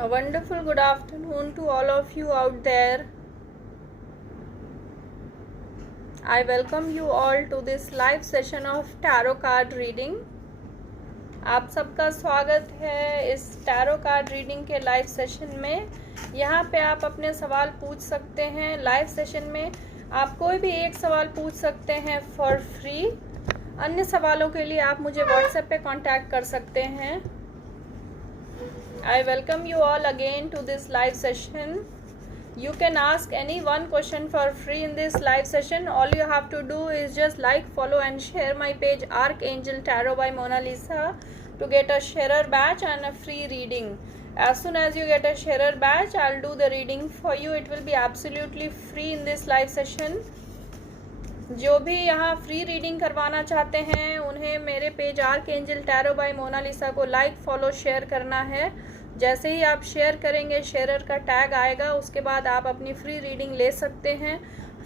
A wonderful good afternoon to all of you out there. I welcome you all to this live session of tarot card reading. आप सबका स्वागत है इस tarot card reading के live session में। यहाँ पे आप अपने सवाल पूछ सकते हैं। लाइव सेशन में आप कोई भी एक सवाल पूछ सकते हैं फॉर फ्री। अन्य सवालों के लिए आप मुझे व्हाट्सएप पे कांटेक्ट कर सकते हैं। I welcome you all again to this live session. You can ask any one question for free in this live session. All you have to do is just like, follow and share my page Archangel Tarot by Mona Lisa to get a sharer badge and a free reading. As soon as you get a sharer badge, I'll do the reading for you. It will be absolutely free in this live session. जो भी यहाँ free reading करवाना चाहते हैं उन्हें मेरे page Archangel tarot by Monalisa को like, follow, share करना है। जैसे ही आप शेयर करेंगे शेयरर का टैग आएगा, उसके बाद आप अपनी फ्री रीडिंग ले सकते हैं।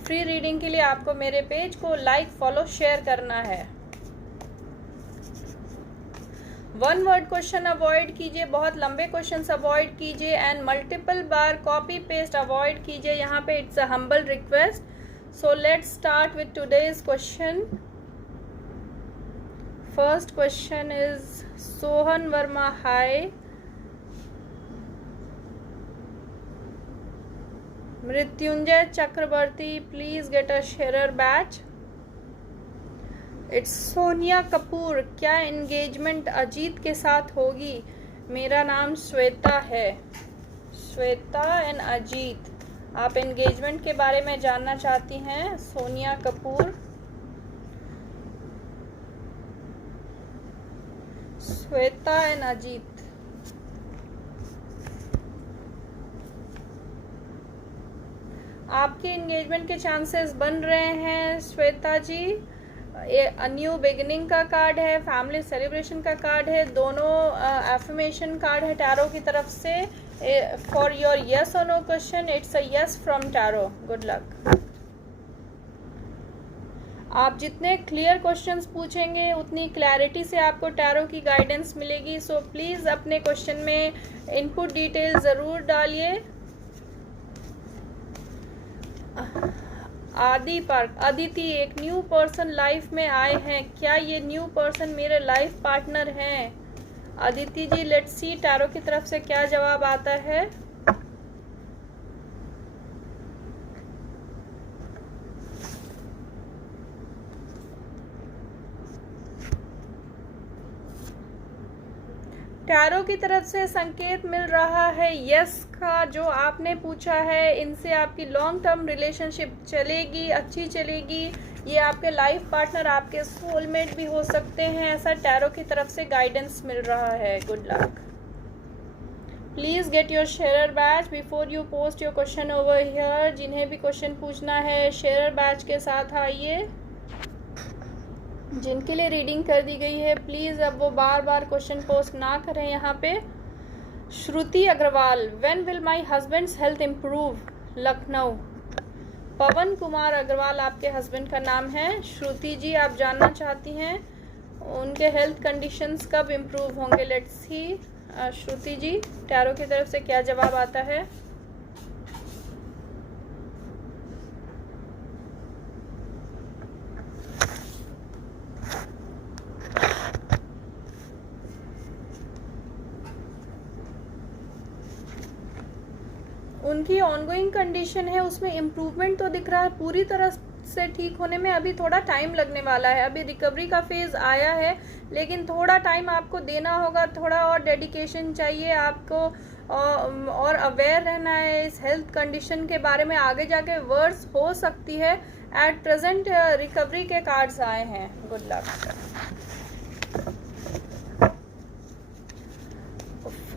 फ्री रीडिंग के लिए आपको मेरे पेज को लाइक, फॉलो, शेयर करना है। वन वर्ड क्वेश्चन अवॉइड कीजिए, बहुत लंबे क्वेश्चंस अवॉइड कीजिए and multiple bar copy paste avoid कीजिए। यहाँ पे it's a humble request. So let's start with today's question. First question is Sohan Verma. Hi. Mrityunjay Chakrabarti, please get a sharer badge. It's Sonia Kapoor. क्या engagement Ajit के साथ होगी? मेरा नाम श्वेता है। श्वेता एंड अजीत, आप एंगेजमेंट के बारे में जानना चाहती हैं। सोनिया कपूर, श्वेता एंड अजीत। आपके एंगेजमेंट के चांसेस बन रहे हैं श्वेता जी। ये न्यू बिगिनिंग का कार्ड है, फैमिली सेलिब्रेशन का कार्ड है, दोनों एफर्मेशन कार्ड है टैरो की तरफ से। For your yes or no question, it's a yes from tarot. Good luck. आप जितने क्लियर क्वेश्चंस पूछेंगे उतनी क्लैरिटी से आपको टैरो की गाइडेंस मिलेगी। सो प्लीज़ अपने क्वेश्चन में इनपुट डिटेल ज़रूर डालिए। आदि पार्क, अदिति, एक न्यू पर्सन लाइफ में आए हैं, क्या ये न्यू पर्सन मेरे लाइफ पार्टनर हैं? अदिति जी, लेट्स सी टैरो की तरफ से क्या जवाब आता है। टैरो की तरफ से संकेत मिल रहा है यस का। जो आपने पूछा है, इनसे आपकी लॉन्ग टर्म रिलेशनशिप चलेगी, अच्छी चलेगी। ये आपके लाइफ पार्टनर, आपके सोलमेट भी हो सकते हैं, ऐसा टैरो की तरफ से गाइडेंस मिल रहा है। Good luck. Please get your sharer batch before you post your question over here. जिन्हें भी क्वेश्चन पूछना है शेयरर बैच के साथ आइए। जिनके लिए रीडिंग कर दी गई है प्लीज़ अब वो बार बार क्वेश्चन पोस्ट ना करें यहाँ पे। Shruti Agarwal, when will my husband's health improve? Lucknow. Pawan Kumar Agarwal आपके हस्बैंड का नाम है। श्रुति जी, आप जानना चाहती हैं उनके हेल्थ कंडीशंस कब इम्प्रूव होंगे। Let's see Shruti ji, tarot की तरफ से क्या जवाब आता है। उनकी ऑनगोइंग कंडीशन है, उसमें इम्प्रूवमेंट तो दिख रहा है। पूरी तरह से ठीक होने में अभी थोड़ा टाइम लगने वाला है। अभी रिकवरी का फेज़ आया है, लेकिन थोड़ा टाइम आपको देना होगा, थोड़ा और डेडिकेशन चाहिए आपको और अवेयर रहना है इस हेल्थ कंडीशन के बारे में। आगे जाके वर्स हो सकती है। एट प्रेजेंट रिकवरी के कार्ड्स आए हैं। Good luck.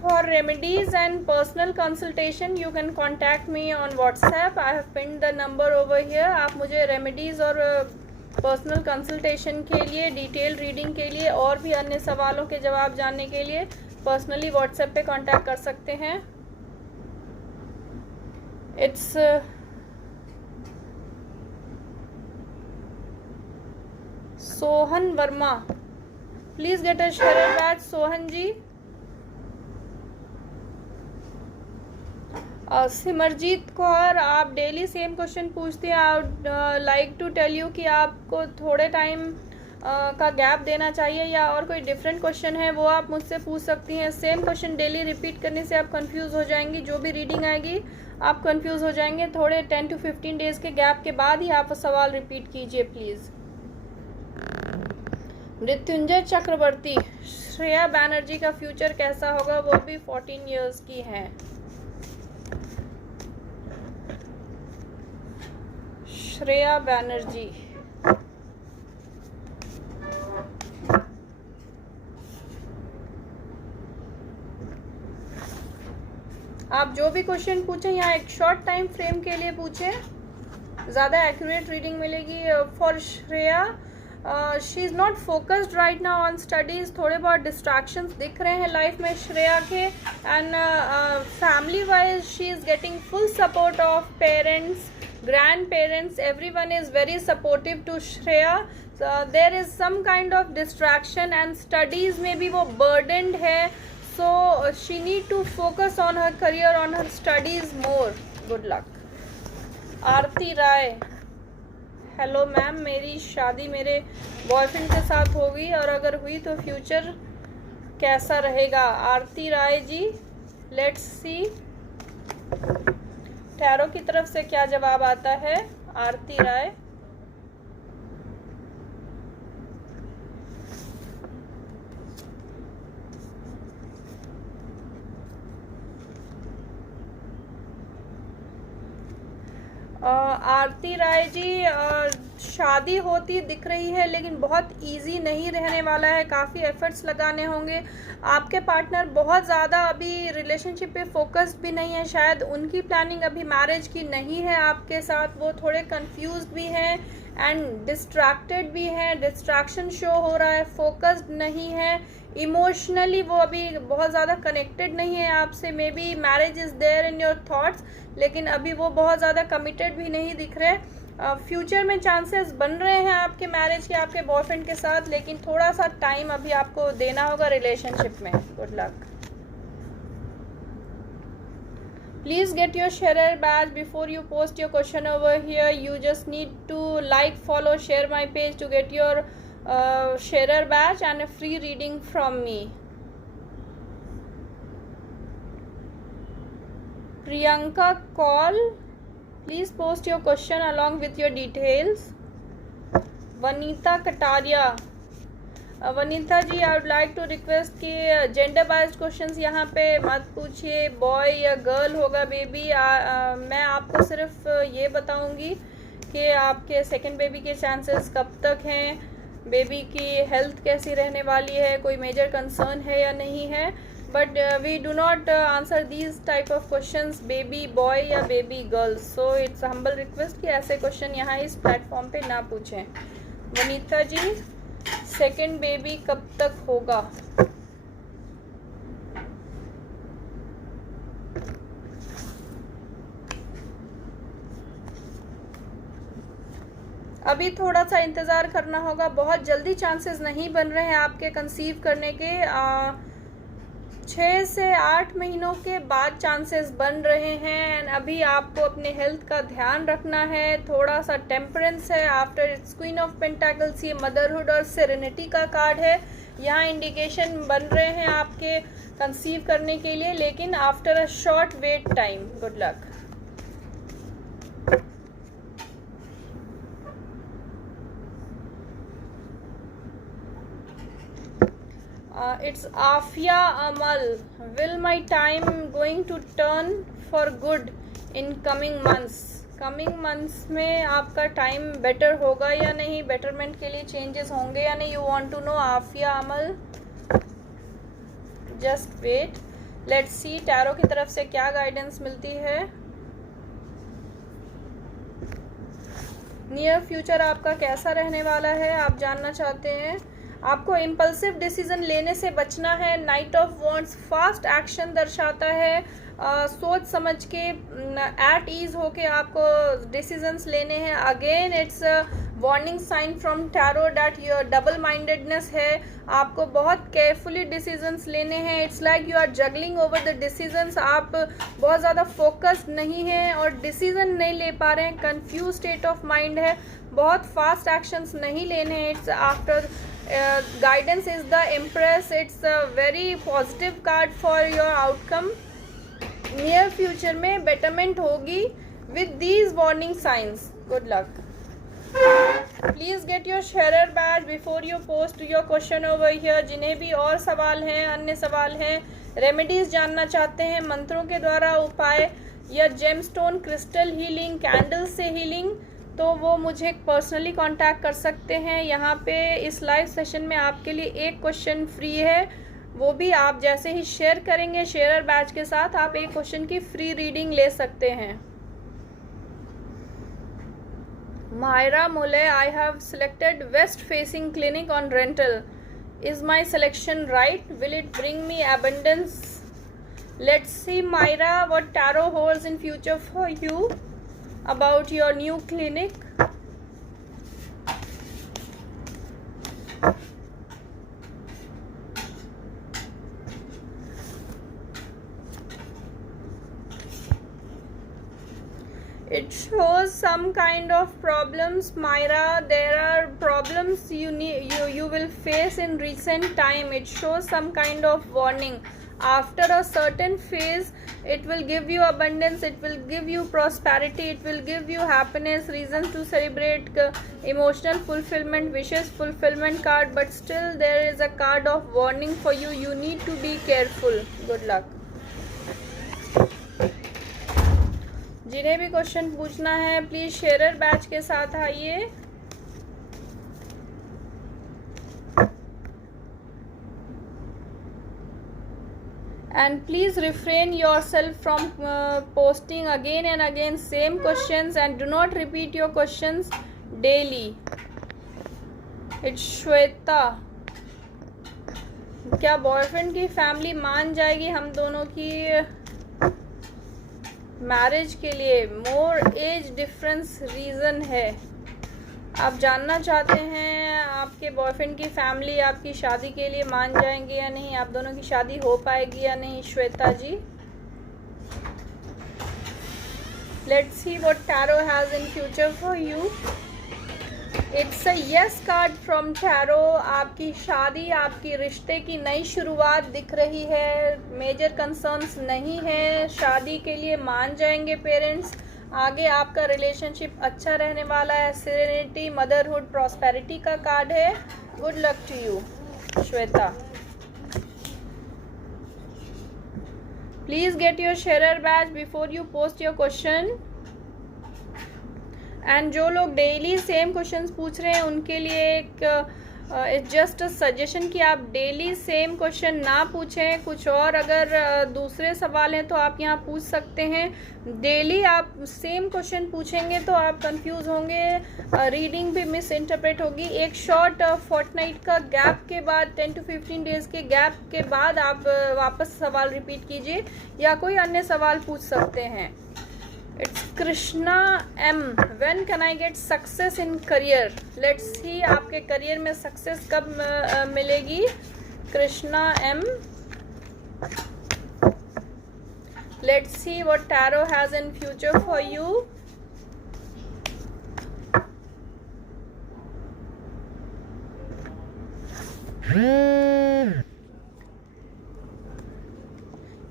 For remedies and personal consultation, you can contact me on WhatsApp. I have pinned the number over here. आप मुझे रेमेडीज़ और पर्सनल कंसल्टेशन के लिए, डिटेल रीडिंग के लिए और भी अन्य सवालों के जवाब जानने के लिए पर्सनली व्हाट्सएप पे कांटेक्ट कर सकते हैं। It's Sohan Verma, please get a share batch. Sohan ji, Simarjeet Kaur, आप डेली सेम क्वेश्चन पूछते हैं। I like to tell you कि आपको थोड़े टाइम का गैप देना चाहिए, या और कोई डिफरेंट क्वेश्चन है वो आप मुझसे पूछ सकती हैं। सेम क्वेश्चन डेली रिपीट करने से आप कंफ्यूज हो जाएंगी, जो भी रीडिंग आएगी आप कंफ्यूज हो जाएंगे। थोड़े 10 to 15 डेज के गैप के बाद ही आप सवाल रिपीट कीजिए प्लीज़। मृत्युंजय चक्रवर्ती, श्रेया बैनर्जी का फ्यूचर कैसा होगा, वो भी 14 ईयर्स की है। श्रेया बैनर्जी, आप जो भी क्वेश्चन पूछें यहाँ एक शॉर्ट टाइम फ्रेम के लिए पूछें, ज़्यादा एक्यूरेट रीडिंग मिलेगी। For Shreya, she is not focused right now on studies, थोड़े बहुत डिस्ट्रैक्शंस दिख रहे हैं लाइफ में श्रेया के। And family wise she is getting full support of parents, grand parents, everyone is very supportive to Shreya. So there is some kind of distraction and studies में भी वो burdened है, so she need to focus on her career, on her studies more. Good luck. Aarti Rai, hello ma'am, मेरी शादी मेरे boyfriend के साथ होगी और अगर हुई तो फ्यूचर कैसा रहेगा। आरती Rai ji, let's C tarot की तरफ से क्या जवाब आता है। आरती राय, आरती राय जी, शादी होती दिख रही है लेकिन बहुत इजी नहीं रहने वाला है, काफ़ी एफर्ट्स लगाने होंगे। आपके पार्टनर बहुत ज़्यादा अभी रिलेशनशिप पे फोकस्ड भी नहीं है, शायद उनकी प्लानिंग अभी मैरिज की नहीं है आपके साथ, वो थोड़े कंफ्यूज्ड भी हैं एंड डिस्ट्रैक्टेड भी हैं, डिस्ट्रैक्शन शो हो रहा है, फोकस्ड नहीं है, इमोशनली वो अभी बहुत ज़्यादा कनेक्टेड नहीं है आपसे। Maybe marriage is there in your thoughts, लेकिन अभी वो बहुत ज़्यादा कमिटेड भी नहीं दिख रहे। फ्यूचर में चांसेस बन रहे हैं आपके मैरिज के, आपके बॉयफ्रेंड के साथ, लेकिन थोड़ा सा टाइम अभी आपको देना होगा रिलेशनशिप में। Good luck. Please get your sharer badge before you post your question over here. You just need to like, follow, share my page to get your sharer badge and a free reading from me. Priyanka Kaul, please post your question along with your details. Vanita Kataria, Vanita ji, I would like to request कि gender biased questions यहाँ पे मत पूछिए, boy या girl होगा baby. मैं आपको सिर्फ ये बताऊँगी कि आपके सेकंड बेबी के चांसेस कब तक हैं, बेबी की हेल्थ कैसी रहने वाली है, कोई मेजर कंसर्न है या नहीं है। But we do not answer these type of questions, baby boy या baby girl. So it's humble request कि ऐसे क्वेश्चन यहाँ इस प्लेटफॉर्म पे ना पूछें। वनीता जी, सेकेंड बेबी कब तक होगा? अभी थोड़ा सा इंतज़ार करना होगा, बहुत जल्दी चांसेस नहीं बन रहे हैं आपके कंसीव करने के। 6 से 8 महीनों के बाद चांसेस बन रहे हैं। एंड अभी आपको अपने हेल्थ का ध्यान रखना है, थोड़ा सा टेम्परेंस है। After it's queen of pentacles, ये मदरहुड और सेरेनिटी का कार्ड है। यहाँ इंडिकेशन बन रहे हैं आपके कंसीव करने के लिए, लेकिन after a short wait time. Good luck. It's Afia Amal. Will my time going to turn for good in coming months? Coming months में आपका टाइम बेटर होगा या नहीं, बेटरमेंट के लिए चेंजेस होंगे या नहीं? You want to know Afia Amal? Just wait. Let's see tarot की तरफ से क्या गाइडेंस मिलती है। नियर फ्यूचर आपका कैसा रहने वाला है, आप जानना चाहते हैं। आपको इम्पल्सिव डिसीजन लेने से बचना है। Night of wands fast action दर्शाता है, सोच समझ के एट ईज होके आपको डिसीजंस लेने हैं. Again it's warning sign from tarot that your double mindedness है. आपको बहुत केयरफुली डिसीजंस लेने हैं. It's like you are juggling over the decisions. आप बहुत ज़्यादा फोकस्ड नहीं हैं और डिसीजन नहीं ले पा रहे हैं. कंफ्यूज स्टेट ऑफ माइंड है. बहुत फास्ट एक्शंस नहीं लेने हैं. It's after guidance is the impress. It's a very positive card for your outcome. Near future में बेटरमेंट होगी with these warning science. Good luck. Please get your share badge before you post your question over here. जिन्हें भी और सवाल हैं, अन्य सवाल हैं, रेमेडीज़ जानना चाहते हैं, मंत्रों के द्वारा उपाय या जेमस्टोन क्रिस्टल हीलिंग, कैंडल से हीलिंग, तो वो मुझे पर्सनली कांटेक्ट कर सकते हैं. यहाँ पे इस लाइव सेशन में आपके लिए एक क्वेश्चन फ्री है. वो भी आप जैसे ही शेयर करेंगे शेयर बैच के साथ, आप एक क्वेश्चन की फ्री रीडिंग ले सकते हैं. Myra Mole, I have selected west facing clinic on rental. Is my selection right? Will it bring me abundance? Let's see, Myra, what tarot holds in future for you about your new clinic. It shows some kind of problems, Myra. There are problems you will face in recent time. It shows some kind of warning. After a certain phase, it will give you abundance, it will give you prosperity, it will give you happiness, reasons to celebrate, emotional fulfillment, wishes fulfillment card. But still there is a card of warning for you. You need to be careful. Good luck. जिन्हें भी question पूछना है please share batch के साथ आइए. And please refrain yourself from posting again and again same questions and do not repeat your questions daily. It's Shweta. क्या boyfriend की family मान जाएगी हम दोनों की मैरिज के लिए? मोर एज डिफरेंस रीज़न है. आप जानना चाहते हैं आपके बॉयफ्रेंड की फैमिली आपकी शादी के लिए मान जाएंगे या नहीं, आप दोनों की शादी हो पाएगी या नहीं. Shweta ji, let's see what tarot has in future for you. It's a yes card from tarot. आपकी शादी, आपकी रिश्ते की नई शुरुआत दिख रही है. मेजर कंसर्न्स नहीं है. शादी के लिए मान जाएंगे पेरेंट्स. आगे आपका रिलेशनशिप अच्छा रहने वाला है. सेरेनिटी, मदरहुड, प्रॉस्पेरिटी का कार्ड है. Good luck to you Shweta. Please get your share badge before you post your question. And जो लोग डेली सेम क्वेश्चंस पूछ रहे हैं उनके लिए एक इट्स जस्ट अ सजेशन कि आप डेली सेम क्वेश्चन ना पूछें. कुछ और अगर दूसरे सवाल हैं तो आप यहाँ पूछ सकते हैं. डेली आप सेम क्वेश्चन पूछेंगे तो आप कंफ्यूज होंगे, रीडिंग भी मिस इंटरप्रेट होगी. एक शॉर्ट फोर्टनाइट का गैप के बाद 10 to 15 डेज के गैप के बाद आप वापस सवाल रिपीट कीजिए या कोई अन्य सवाल पूछ सकते हैं. It's Krishna M. When can I get success in career? Let's see आपके करियर में सक्सेस कब मिलेगी. Krishna M. Let's see what tarot has in future for you.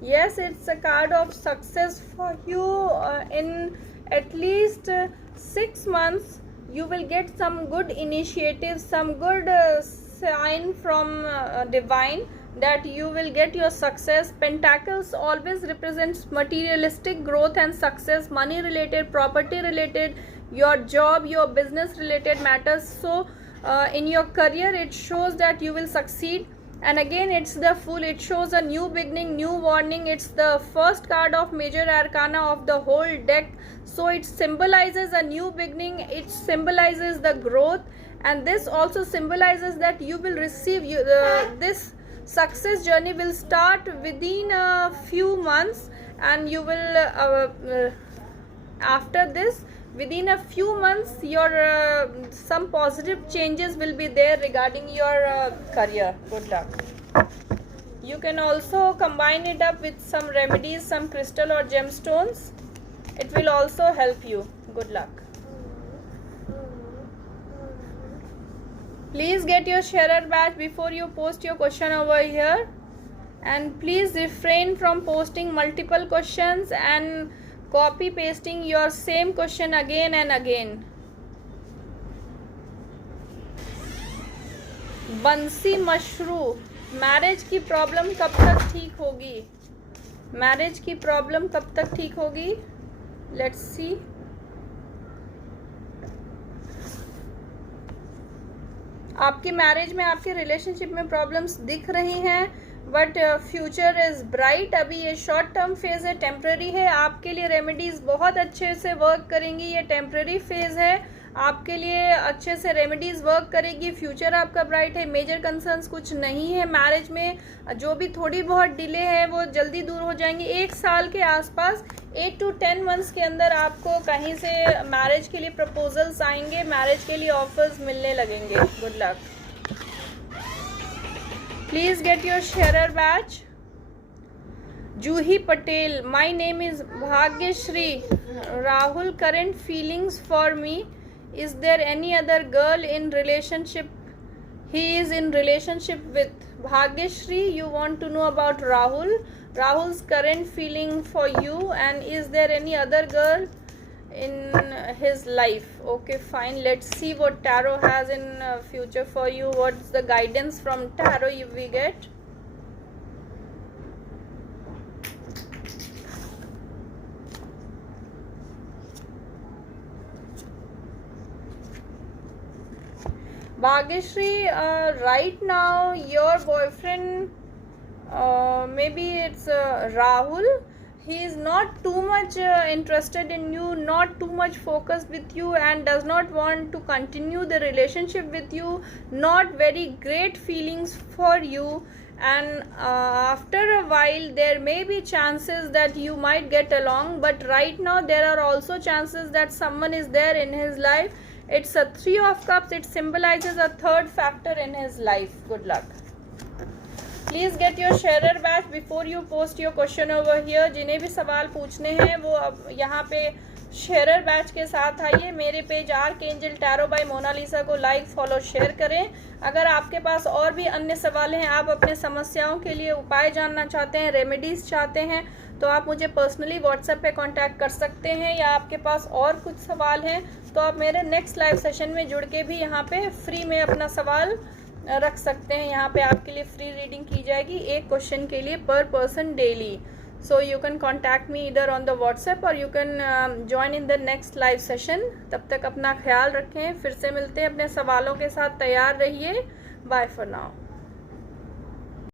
Yes, it's a card of success for you. In at least 6 months you will get some good initiatives, some good sign from divine that you will get your success. Pentacles always represents materialistic growth and success, money related, property related, your job, your business related matters. So in your career it shows that you will succeed. And again it's the Fool. It shows a new beginning, new warning. It's the first card of major arcana of the whole deck, so it symbolizes a new beginning. It symbolizes the growth, and this also symbolizes that you will receive this success journey will start within a few months, and you will after this, within a few months, your some positive changes will be there regarding your career. Good luck. You can also combine it up with some remedies, some crystal or gemstones. It will also help you. Good luck. Please get your sharer badge before you post your question over here, and please refrain from posting multiple questions and copy pasting your same question again and again. बंसी mashru, marriage की problem कब तक ठीक होगी? Marriage की problem कब तक ठीक होगी? Let's see. आपकी मैरिज में, आपके रिलेशनशिप में प्रॉब्लम्स दिख रही हैं, बट फ्यूचर इज ब्राइट. अभी ये शॉर्ट टर्म फेज है, टेम्पररी है. आपके लिए रेमेडीज बहुत अच्छे से वर्क करेंगी. ये टेम्पररी फेज है, आपके लिए अच्छे से रेमेडीज वर्क करेगी. फ्यूचर आपका ब्राइट है. मेजर कंसर्न्स कुछ नहीं है मैरिज में. जो भी थोड़ी बहुत डिले है वो जल्दी दूर हो जाएंगी. 1 साल के आसपास, 8 to 10 मंथ्स के अंदर आपको कहीं से मैरिज के लिए प्रपोजल्स आएंगे, मैरिज के लिए ऑफर्स मिलने लगेंगे. Good luck. Please get your share batch. Juhi Patel, my name is Bhagyashree. Rahul, current feelings for me. Is there any other girl in relationship? He is in relationship with Bhagyashri. You want to know about Rahul. Rahul's current feeling for you, and is there any other girl in his life? Okay, fine. Let's see what tarot has in future for you. What's the guidance from tarot we get? Bhagyashri, right now your boyfriend, maybe it's Rahul. He is not too much interested in you, not too much focused with you, and does not want to continue the relationship with you. Not very great feelings for you, and after a while there may be chances that you might get along, but right now there are also chances that someone is there in his life. It's a 3 of cups. It symbolizes a third factor in his life. Good luck. Please get your sharer badge before you post your question over here. जिन्हें भी सवाल पूछने हैं वो अब यहाँ पे share batch के साथ आइए. मेरे page Archangel tarot by Monalisa को लाइक, फॉलो, शेयर करें. अगर आपके पास और भी अन्य सवाल हैं, आप अपने समस्याओं के लिए उपाय जानना चाहते हैं, रेमेडीज चाहते हैं, तो आप मुझे पर्सनली व्हाट्सएप पे कांटेक्ट कर सकते हैं. या आपके पास और कुछ सवाल हैं तो आप मेरे नेक्स्ट लाइव सेशन में जुड़ के भी यहाँ पे फ्री में अपना सवाल रख सकते हैं. यहाँ पे आपके लिए फ्री रीडिंग की जाएगी, एक क्वेश्चन के लिए पर person daily. So you can contact me either on the WhatsApp or you can join in the next live session. तब तक अपना ख्याल रखें. फिर से मिलते हैं. अपने सवालों के साथ तैयार रहिए. Bye for now.